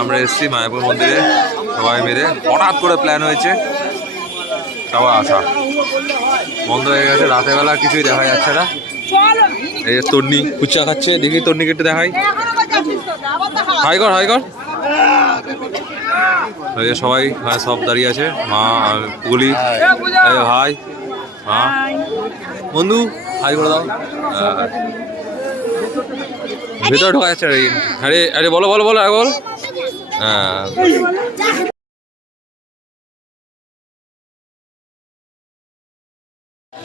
আমরা এসেছি মায়াপুর মন্দিরে সবাই মিলে, হঠাৎ করে প্ল্যান হয়েছে সবাই আসা, বন্ধ হয়ে গেছে রাতের বেলা, কিছুই দেখা যাচ্ছে না। এই যে তন্নি কুচা খাচ্ছে, দেখি তন্নি কেটে দেখাই, হাই কর হাই কর। ওই যে সবাই সব দাঁড়িয়ে আছে, মা গুলি ভাই মা বন্ধু হাই করে দাও। ভেতরে ঢোকা যাচ্ছে না। আরে আরে বলো বলো বলো বল। হ্যাঁ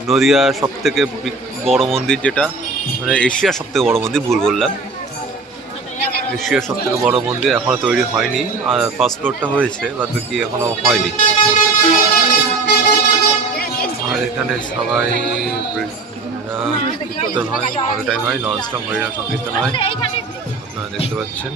নদিয়ার সব থেকে বড় মন্দির, যেটা মানে এশিয়ার সব থেকে বড় মন্দির, ভুল বললাম, এশিয়ার সব থেকে বড় মন্দির এখনো তৈরি হয়নি। আর ফার্স্ট ফ্লোরটা হয়েছে, বাদ বাকি এখনো হয়নি। আর এখানে সবাই কীর্তন হয়, অল টাইম হয়, ননস্টপ হরিনাম সংকীর্তন হয়, আপনারা দেখতে পাচ্ছেন।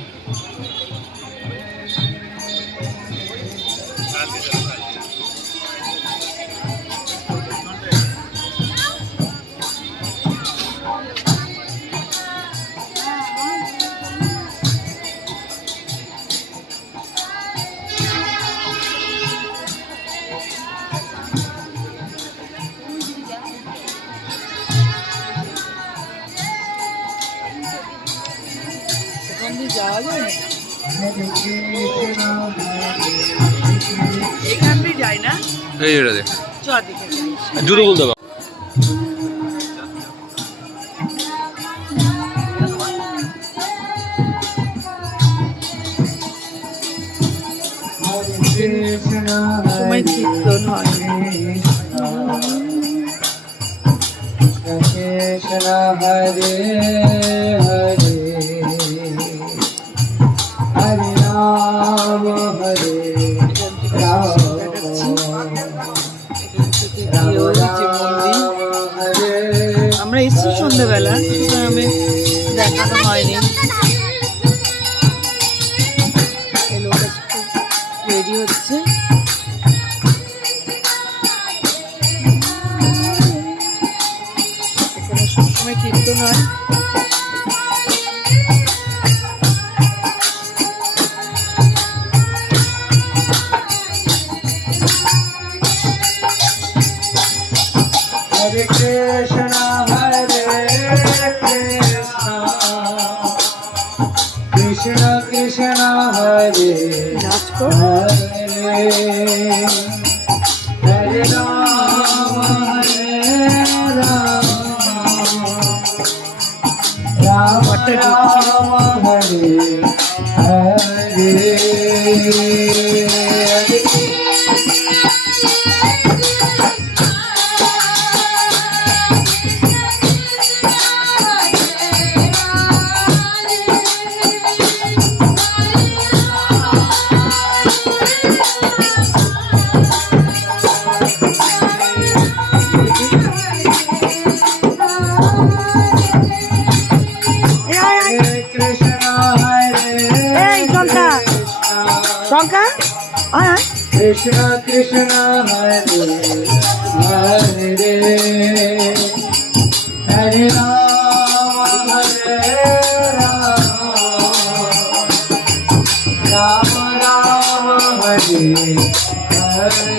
এই এটা দেখ জুতো বলতে পারো। সময় কীর্তন হয়। কৃষ্ণ হরে হরে হরে রাম হরে রাম আমরা এসেছি সন্ধ্যাবেলা, আমি দেখানো হয়নি। রেডি হচ্ছে, এখানে সবসময় কীর্তন হয়। হরে কৃষ্ণ হরে কৃষ্ণ কৃষ্ণ কৃষ্ণ হরে হরে হরে রাম হরে রাম রাম রাম হরে হরে কৃষ্ণ কৃষ্ণ হরে হরে হরে রাম হরে রাম রাম রাম হরে হরে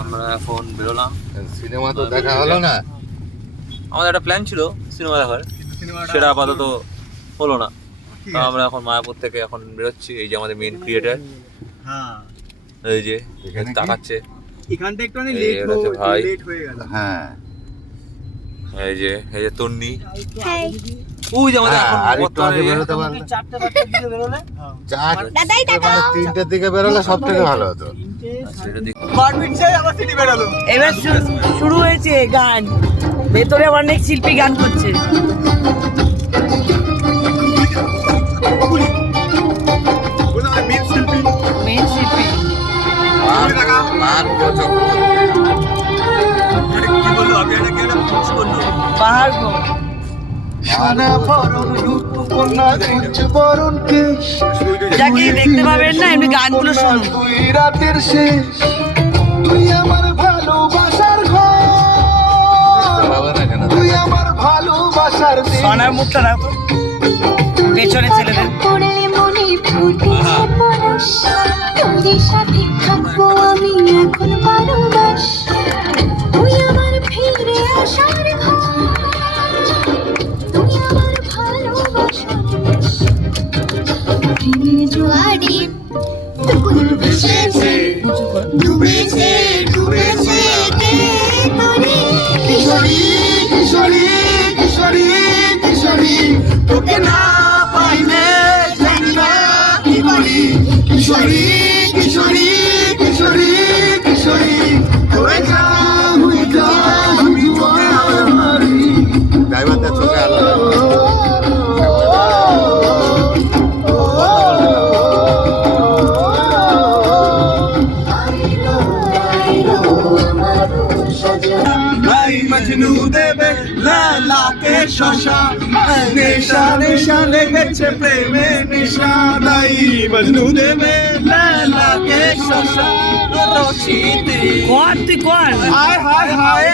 আমরা এখন বেরোলাম। সিনেমা তো দেখা হলো না। আমাদের একটা প্ল্যান ছিল সিনেমা দেখার, সেটা আপাতত হলো না। তো আমরা এখন মায়াপুর থেকে এখন বেরোচ্ছি। এই যে আমাদের মেন ক্রিয়েটার, এই যে তাকাচ্ছে, এখানটা একটু এই হচ্ছে ভাই, হয়ে গেল। হ্যাঁ এই যে তন্নি, ওই যে আমাদের এখন আর একটু আগে বেরোতে পারলে, 3টের দিকে বেরোলে সব থেকে ভালো হতো। এবার শুরু হয়েছে গান, ভেতরে অনেক শিল্পী গান করছে। মেন শিল্পী পাহাড় গো। যাকে দেখতে পাবেন না, এমনি গানগুলো শুনুন। তুই রাতের শেষ, তুই আমার ভালোবাসার ঘর, তুই আমার ভালোবাসার দেশ। সোনার মুখটা রাখো পেছনে ছেলেদের। পড়লে মনে ফুটেছে পরশ, তোর সাথে থাকবো আমি এখন 12 মাস। তুই আমার ফিরে আসার ঘর, তুই আমার ভালোবাসার দেশ। প্রেমের জোয়ারে পুকুর ভেসেছে, ডুবেছে ডুবেছে কে তোরে। কিশোরী কিশোরী কিশোরী কিশোরী, তোকে না পাইলে জানি না কি করি। কিশোরী কিশোরী কিশোরী কিশোরী, হয়ে যা হয়ে যা জুয়ারি। ড্রাইভারদের চোখে আলো লাগবে। মজনু দেবে লালাকে শশা, নেশা নেশা লেগেছে প্রেমে নেশা। নাই মজনু দেবে লালাকে শশা, রশিদি কর তুই কর। হায় হায় হায়।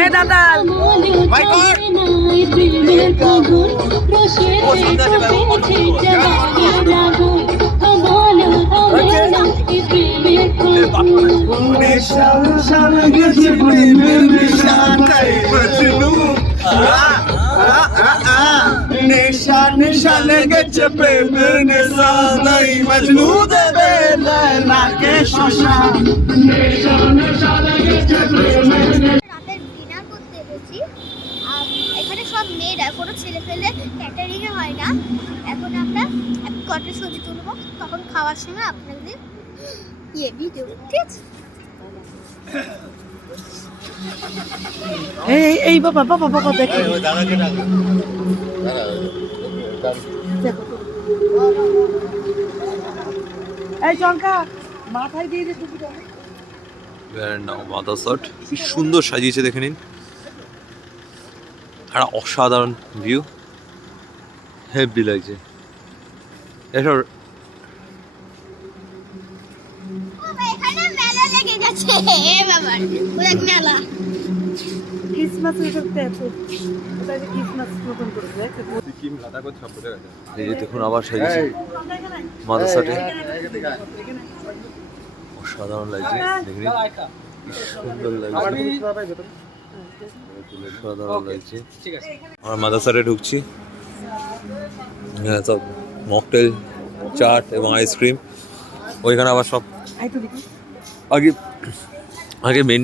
এ দাদা ভাই কর। নেশা নেশা লেগেছে প্রেমের নেশা। তাই মজনু নেশা নেশা লেগেছে প্রেমের নেশা। নাই মজনু দেবে লালাকে শশা, নেশা নেশা লেগেছে প্রেমের। রাতের ডিনার করতে এসেছি। এখানে সব মেয়েরা, কোনো ছেলে ফেলে ক্যাটারিংয়ে হয় না। এখন আমরা কটা ছবি তুলবো, তখন খাওয়ার সময় আপনাদের ভিডিও, ঠিক আছে? এই বাবা বাবা বাবা দেখে দাদাকে ডাকো। এই চঙ্কা মাথায় দিয়ে দে টুপিটা। মাদার শট কি সুন্দর সাজিয়েছে, দেখে নিন। একটা অসাধারণ ভিউ, হেভি লাগছে। এসব এখানে মেলা লেগে গেছে। এ বাবা, ওই মেলা। ক্রিসমাস করতে আছে, ওটা যে ক্রিসমাস মতন করেছে। এই যে দেখুন আবার সাজিয়েছে মাদার শটে, অসাধারণ লাগছে, দেখে নিন কি সুন্দর লাগছে, অসাধারণ লাগছে। আমরা মাদারসারে ঢুকছি। হ্যাঁ, সব মকটেল, চাট এবং আইসক্রিম। ওইখানে আবার সব আগে আগে মেন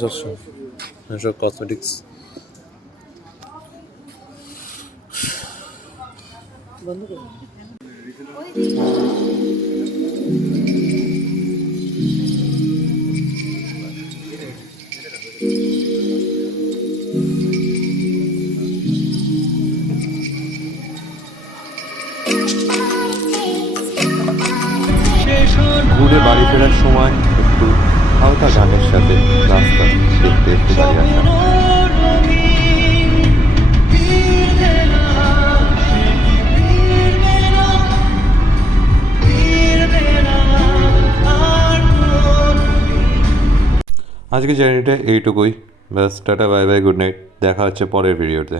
সব কসমেটিক্স। ঘুরে বাড়ি ফেরার সময় একটু হালকা গানের সাথে রাস্তা দেখতে একটু বাড়ি আসা। আজকে জার্নিটা এইটুকুই। ব্যাস, tata, bye bye, good night. দেখা হচ্ছে পরের ভিডিওতে।